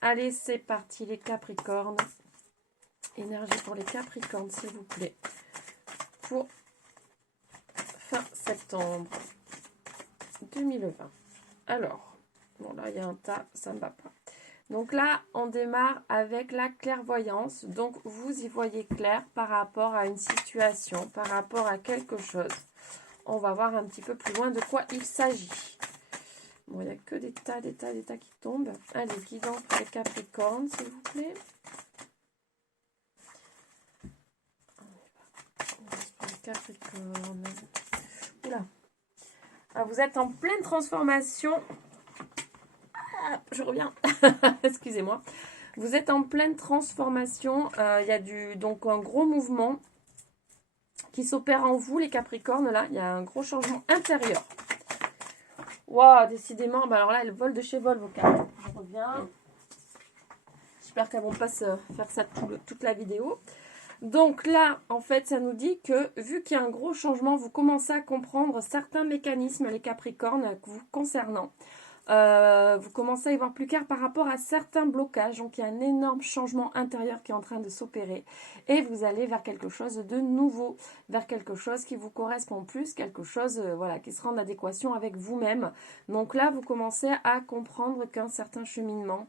Allez, c'est parti les Capricornes. Énergie pour les Capricornes, s'il vous plaît. Pour fin septembre 2020. Alors, bon là, il y a un tas, ça ne va pas. Donc là, on démarre avec la clairvoyance. Donc, vous y voyez clair par rapport à une situation, par rapport à quelque chose. On va voir un petit peu plus loin de quoi il s'agit. Bon, il n'y a que des tas qui tombent. Allez, guidance pour les Capricornes, s'il vous plaît. Pour les Capricornes. Oula. Ah, vous êtes en pleine transformation. Ah, je reviens. Excusez-moi. Vous êtes en pleine transformation. Il y a donc un gros mouvement qui s'opère en vous, les Capricornes. Là, il y a un gros changement intérieur. Waouh, décidément. Bah alors là, elles volent de chez vol, vos cartes. Je reviens. J'espère qu'elles vont pas se faire ça toute la vidéo. Donc là, en fait, ça nous dit que, vu qu'il y a un gros changement, vous commencez à comprendre certains mécanismes, les Capricornes, vous concernant. Vous commencez à y voir plus clair par rapport à certains blocages. Donc, il y a un énorme changement intérieur qui est en train de s'opérer. Et vous allez vers quelque chose de nouveau, vers quelque chose qui vous correspond plus, quelque chose voilà, qui sera en adéquation avec vous-même. Donc là, vous commencez à comprendre qu'un certain cheminement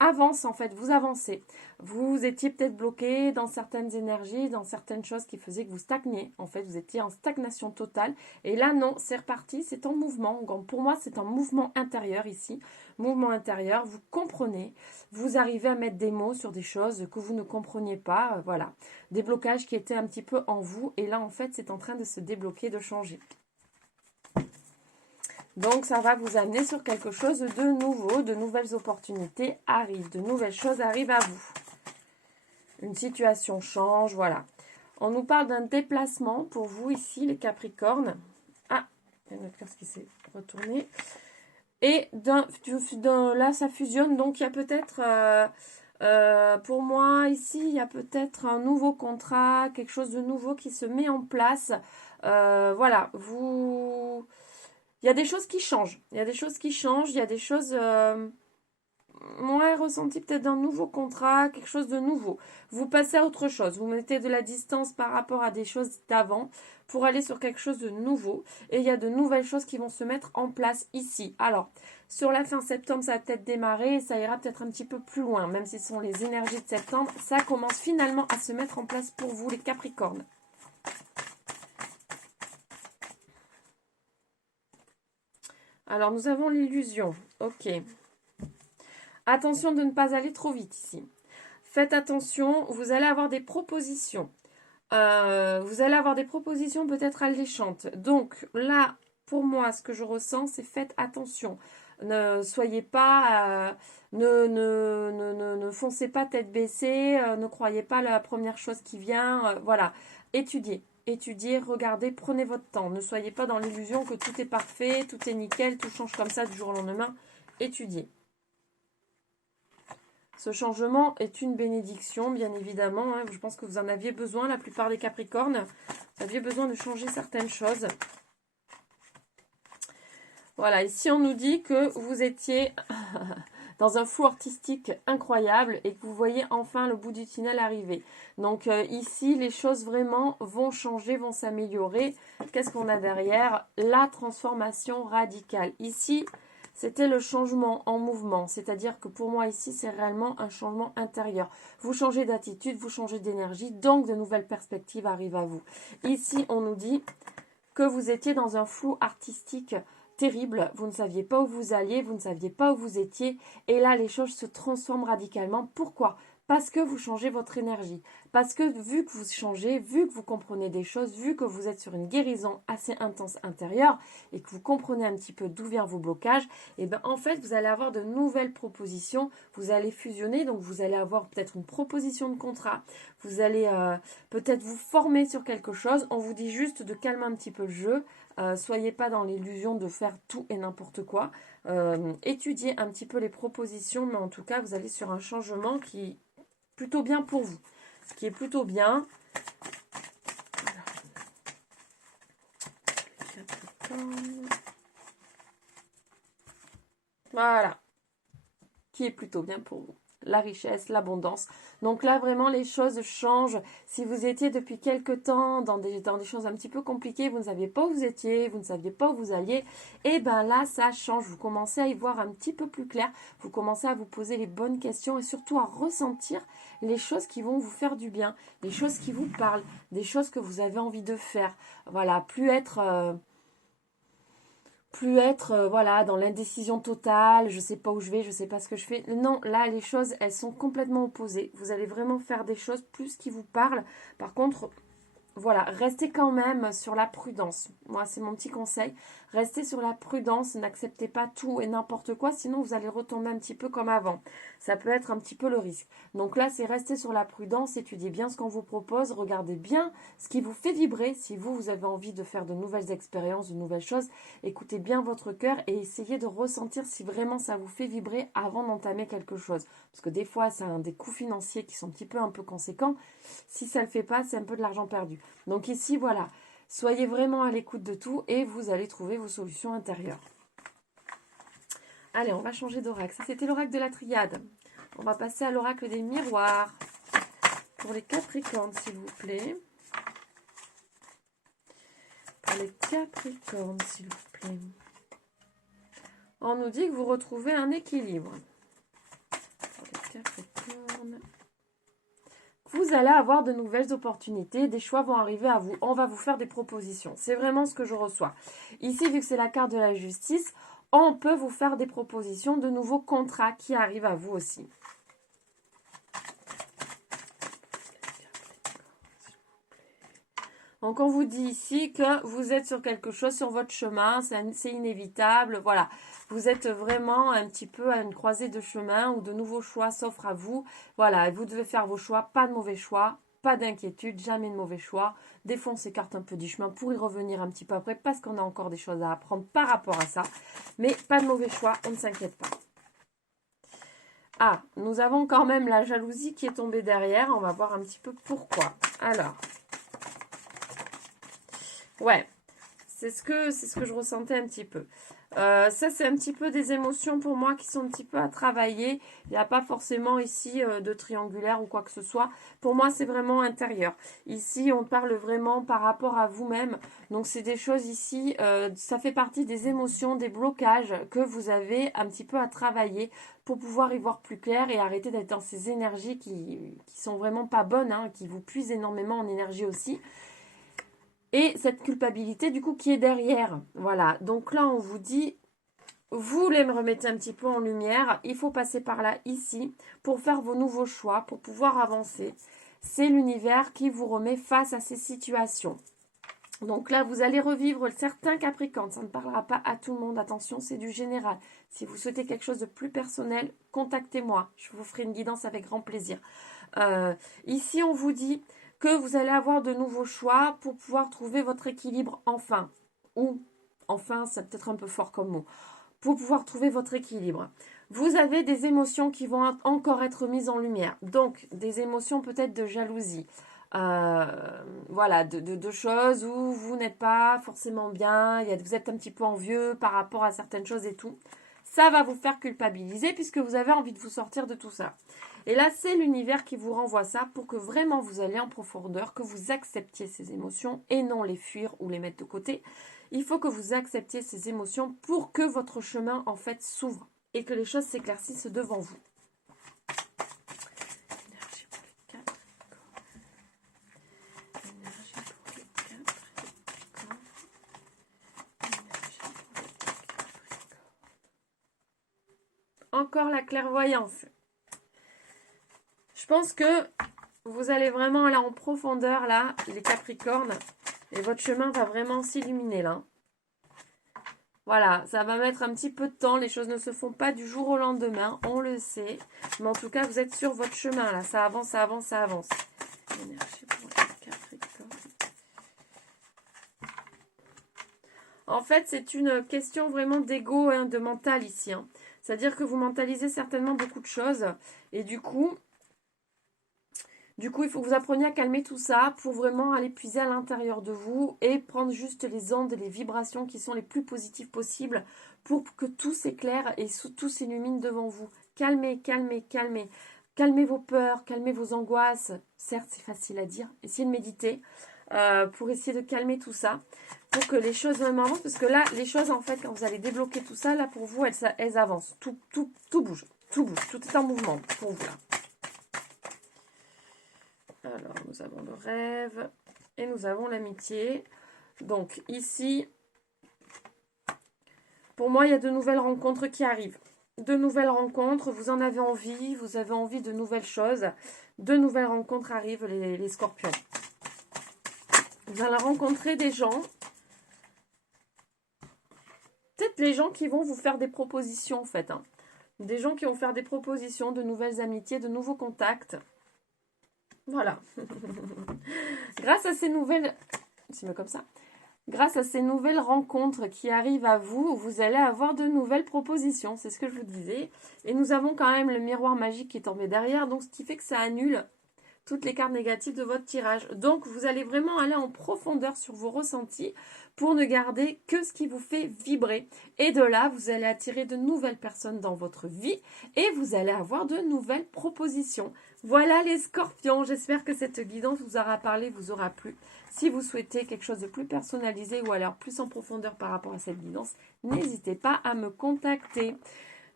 avance, en fait, vous avancez. Vous étiez peut-être bloqué dans certaines énergies, dans certaines choses qui faisaient que vous stagniez. En fait, vous étiez en stagnation totale. Et là, non, c'est reparti, c'est en mouvement. Donc, pour moi, c'est en mouvement intérieur ici. Mouvement intérieur, vous comprenez. Vous arrivez à mettre des mots sur des choses que vous ne compreniez pas. Voilà. Des blocages qui étaient un petit peu en vous. Et là, en fait, c'est en train de se débloquer, de changer. Donc, ça va vous amener sur quelque chose de nouveau, de nouvelles opportunités arrivent, de nouvelles choses arrivent à vous. Une situation change, voilà. On nous parle d'un déplacement pour vous ici, les Capricornes. Ah, il y a une autre carte qui s'est retournée. Et là, ça fusionne, donc il y a peut-être, pour moi, ici, il y a peut-être un nouveau contrat, quelque chose de nouveau qui se met en place. Voilà, il y a des choses qui changent. Il y a des choses qui changent. Il y a des choses moins ressenties peut-être d'un nouveau contrat, quelque chose de nouveau. Vous passez à autre chose. Vous mettez de la distance par rapport à des choses d'avant pour aller sur quelque chose de nouveau. Et il y a de nouvelles choses qui vont se mettre en place ici. Alors, sur la fin septembre, ça va peut-être démarrer et ça ira peut-être un petit peu plus loin. Même si ce sont les énergies de septembre, ça commence finalement à se mettre en place pour vous, les Capricornes. Alors, nous avons l'illusion. Ok. Attention de ne pas aller trop vite ici. Faites attention, vous allez avoir des propositions. Vous allez avoir des propositions peut-être alléchantes. Donc là, pour moi, ce que je ressens, c'est faites attention. Ne soyez pas... ne foncez pas tête baissée. Ne croyez pas la première chose qui vient. Voilà. Étudiez. Étudiez, regardez, prenez votre temps. Ne soyez pas dans l'illusion que tout est parfait, tout est nickel, tout change comme ça du jour au lendemain. Étudiez. Ce changement est une bénédiction, bien évidemment. Hein. Je pense que vous en aviez besoin, la plupart des Capricornes. Vous aviez besoin de changer certaines choses. Voilà, ici on nous dit que vous étiez dans un flou artistique incroyable et que vous voyez enfin le bout du tunnel arriver. Donc ici, les choses vraiment vont changer, vont s'améliorer. Qu'est-ce qu'on a derrière? La transformation radicale. Ici, c'était le changement en mouvement. C'est-à-dire que pour moi ici, c'est réellement un changement intérieur. Vous changez d'attitude, vous changez d'énergie, donc de nouvelles perspectives arrivent à vous. Ici, on nous dit que vous étiez dans un flou artistique terrible, vous ne saviez pas où vous alliez, vous ne saviez pas où vous étiez, et là les choses se transforment radicalement. Pourquoi? Parce que vous changez votre énergie, parce que vu que vous changez, vu que vous comprenez des choses, vu que vous êtes sur une guérison assez intense intérieure, et que vous comprenez un petit peu d'où viennent vos blocages, et bien en fait vous allez avoir de nouvelles propositions, vous allez fusionner, donc vous allez avoir peut-être une proposition de contrat, vous allez peut-être vous former sur quelque chose, on vous dit juste de calmer un petit peu le jeu, soyez pas dans l'illusion de faire tout et n'importe quoi. Étudiez un petit peu les propositions, mais en tout cas, vous allez sur un changement qui est plutôt bien pour vous. Ce qui est plutôt bien. Voilà. qui est plutôt bien pour vous. La richesse, l'abondance. Donc là, vraiment, les choses changent. Si vous étiez depuis quelque temps dans des choses un petit peu compliquées, vous ne saviez pas où vous étiez, vous ne saviez pas où vous alliez, et bien là, ça change. Vous commencez à y voir un petit peu plus clair. Vous commencez à vous poser les bonnes questions et surtout à ressentir les choses qui vont vous faire du bien, les choses qui vous parlent, des choses que vous avez envie de faire. Voilà, plus être voilà, dans l'indécision totale, je sais pas où je vais, je sais pas ce que je fais. Non, là, les choses, elles sont complètement opposées. Vous allez vraiment faire des choses plus qui vous parlent. Par contre, voilà, restez quand même sur la prudence. Moi, c'est mon petit conseil. Restez sur la prudence, n'acceptez pas tout et n'importe quoi, sinon vous allez retomber un petit peu comme avant. Ça peut être un petit peu le risque. Donc là, c'est rester sur la prudence, étudiez bien ce qu'on vous propose, regardez bien ce qui vous fait vibrer. Si vous avez envie de faire de nouvelles expériences, de nouvelles choses, écoutez bien votre cœur et essayez de ressentir si vraiment ça vous fait vibrer avant d'entamer quelque chose. Parce que des fois, c'est des coûts financiers qui sont un peu conséquents. Si ça ne le fait pas, c'est un peu de l'argent perdu. Donc ici, voilà, soyez vraiment à l'écoute de tout et vous allez trouver vos solutions intérieures. Allez, on va changer d'oracle. Ça, c'était l'oracle de la triade. On va passer à l'oracle des miroirs. Pour les Capricornes, s'il vous plaît. Pour les Capricornes, s'il vous plaît. On nous dit que vous retrouvez un équilibre. Pour les Capricornes. Vous allez avoir de nouvelles opportunités, des choix vont arriver à vous, on va vous faire des propositions. C'est vraiment ce que je reçois. Ici, vu que c'est la carte de la justice, on peut vous faire des propositions de nouveaux contrats qui arrivent à vous aussi. Donc, on vous dit ici que vous êtes sur quelque chose, sur votre chemin, c'est inévitable, voilà. Vous êtes vraiment un petit peu à une croisée de chemin où de nouveaux choix s'offrent à vous. Voilà, vous devez faire vos choix, pas de mauvais choix, pas d'inquiétude, jamais de mauvais choix. Des fois, on s'écarte un peu du chemin pour y revenir un petit peu après parce qu'on a encore des choses à apprendre par rapport à ça. Mais pas de mauvais choix, on ne s'inquiète pas. Ah, nous avons quand même la jalousie qui est tombée derrière. On va voir un petit peu pourquoi. Alors, ouais, c'est ce que je ressentais un petit peu. Ça, c'est un petit peu des émotions pour moi qui sont un petit peu à travailler. Il n'y a pas forcément ici de triangulaire ou quoi que ce soit. Pour moi, c'est vraiment intérieur. Ici, on parle vraiment par rapport à vous-même. Donc, c'est des choses ici, ça fait partie des émotions, des blocages que vous avez un petit peu à travailler pour pouvoir y voir plus clair et arrêter d'être dans ces énergies qui sont vraiment pas bonnes, hein, qui vous puisent énormément en énergie aussi. Et cette culpabilité, du coup, qui est derrière. Voilà. Donc là, on vous dit, vous les me remettez un petit peu en lumière. Il faut passer par là, ici, pour faire vos nouveaux choix, pour pouvoir avancer. C'est l'univers qui vous remet face à ces situations. Donc là, vous allez revivre certains Capricornes. Ça ne parlera pas à tout le monde. Attention, c'est du général. Si vous souhaitez quelque chose de plus personnel, contactez-moi. Je vous ferai une guidance avec grand plaisir. Ici, on vous dit que vous allez avoir de nouveaux choix pour pouvoir trouver votre équilibre enfin. Ou, enfin, c'est peut-être un peu fort comme mot. Pour pouvoir trouver votre équilibre. Vous avez des émotions qui vont encore être mises en lumière. Donc, des émotions peut-être de jalousie. Voilà, de choses où vous n'êtes pas forcément bien. Vous êtes un petit peu envieux par rapport à certaines choses et tout. Ça va vous faire culpabiliser puisque vous avez envie de vous sortir de tout ça. Et là, c'est l'univers qui vous renvoie ça pour que vraiment vous alliez en profondeur, que vous acceptiez ces émotions et non les fuir ou les mettre de côté. Il faut que vous acceptiez ces émotions pour que votre chemin, en fait, s'ouvre et que les choses s'éclaircissent devant vous. Énergie pour les Capricornes. Énergie pour les Capricornes. Énergie pour les Capricornes. Encore la clairvoyance. Je pense que vous allez vraiment aller en profondeur, là, les Capricornes. Et votre chemin va vraiment s'illuminer, là. Voilà, ça va mettre un petit peu de temps. Les choses ne se font pas du jour au lendemain, on le sait. Mais en tout cas, vous êtes sur votre chemin, là. Ça avance, ça avance, ça avance. Énergie pour les Capricornes. En fait, c'est une question vraiment d'ego, hein, de mental ici. Hein. C'est-à-dire que vous mentalisez certainement beaucoup de choses. Et du coup... Du coup, il faut que vous appreniez à calmer tout ça pour vraiment aller puiser à l'intérieur de vous et prendre juste les ondes et les vibrations qui sont les plus positives possibles pour que tout s'éclaire et tout s'illumine devant vous. Calmez, calmez, calmez. Calmez vos peurs, calmez vos angoisses. Certes, c'est facile à dire. Essayez de méditer pour essayer de calmer tout ça, pour que les choses vraiment avancent. Parce que là, les choses, en fait, quand vous allez débloquer tout ça, là, pour vous, elles avancent. Tout bouge. Tout bouge. Tout est en mouvement pour vous, là. Alors, nous avons le rêve et nous avons l'amitié. Donc, ici, pour moi, il y a de nouvelles rencontres qui arrivent. De nouvelles rencontres, vous en avez envie, vous avez envie de nouvelles choses. De nouvelles rencontres arrivent, les scorpions. Vous allez rencontrer des gens. Peut-être les gens qui vont vous faire des propositions, en fait. Hein. Des gens qui vont faire des propositions, de nouvelles amitiés, de nouveaux contacts. Voilà. Grâce à ces nouvelles... C'est mieux comme ça. Grâce à ces nouvelles rencontres qui arrivent à vous, vous allez avoir de nouvelles propositions. C'est ce que je vous disais. Et nous avons quand même le miroir magique qui est tombé derrière. Donc, ce qui fait que ça annule toutes les cartes négatives de votre tirage. Donc, vous allez vraiment aller en profondeur sur vos ressentis pour ne garder que ce qui vous fait vibrer. Et de là, vous allez attirer de nouvelles personnes dans votre vie et vous allez avoir de nouvelles propositions. Voilà les scorpions. J'espère que cette guidance vous aura parlé, vous aura plu. Si vous souhaitez quelque chose de plus personnalisé ou alors plus en profondeur par rapport à cette guidance, n'hésitez pas à me contacter.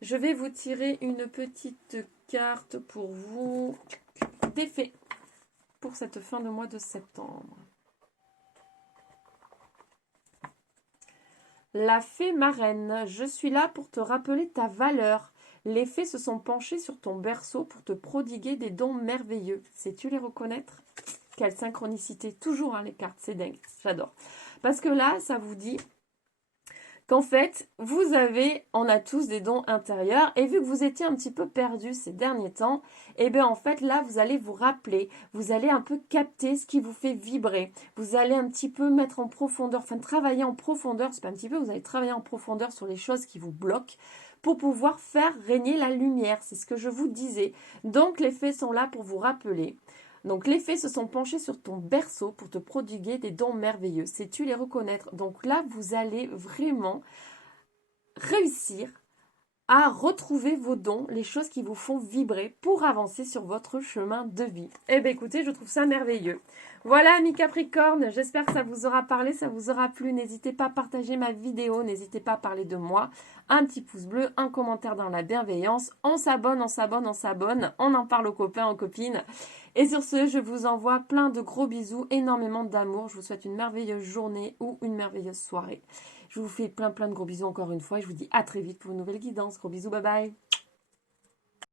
Je vais vous tirer une petite carte pour vous d'effet pour cette fin de mois de septembre. La fée marraine, je suis là pour te rappeler ta valeur. Les fées se sont penchées sur ton berceau pour te prodiguer des dons merveilleux. Sais-tu les reconnaître? Quelle synchronicité, toujours hein, les cartes, c'est dingue, j'adore. Parce que là, ça vous dit qu'en fait, on a tous des dons intérieurs, et vu que vous étiez un petit peu perdu ces derniers temps, et bien en fait là, vous allez vous rappeler, vous allez un peu capter ce qui vous fait vibrer, vous allez un petit peu mettre en profondeur, enfin travailler en profondeur, c'est pas un petit peu, vous allez travailler en profondeur sur les choses qui vous bloquent, pour pouvoir faire régner la lumière, c'est ce que je vous disais. Donc les fées sont là pour vous rappeler. Donc les fées se sont penchées sur ton berceau pour te prodiguer des dons merveilleux. Sais-tu les reconnaître? Donc là, vous allez vraiment réussir à retrouver vos dons, les choses qui vous font vibrer pour avancer sur votre chemin de vie. Eh bien écoutez, je trouve ça merveilleux. Voilà amis Capricorne, j'espère que ça vous aura parlé, ça vous aura plu. N'hésitez pas à partager ma vidéo, n'hésitez pas à parler de moi. Un petit pouce bleu, un commentaire dans la bienveillance. On s'abonne, on s'abonne, on s'abonne. On en parle aux copains, aux copines. Et sur ce, je vous envoie plein de gros bisous, énormément d'amour. Je vous souhaite une merveilleuse journée ou une merveilleuse soirée. Je vous fais plein de gros bisous encore une fois et je vous dis à très vite pour une nouvelle guidance. Gros bisous, bye bye.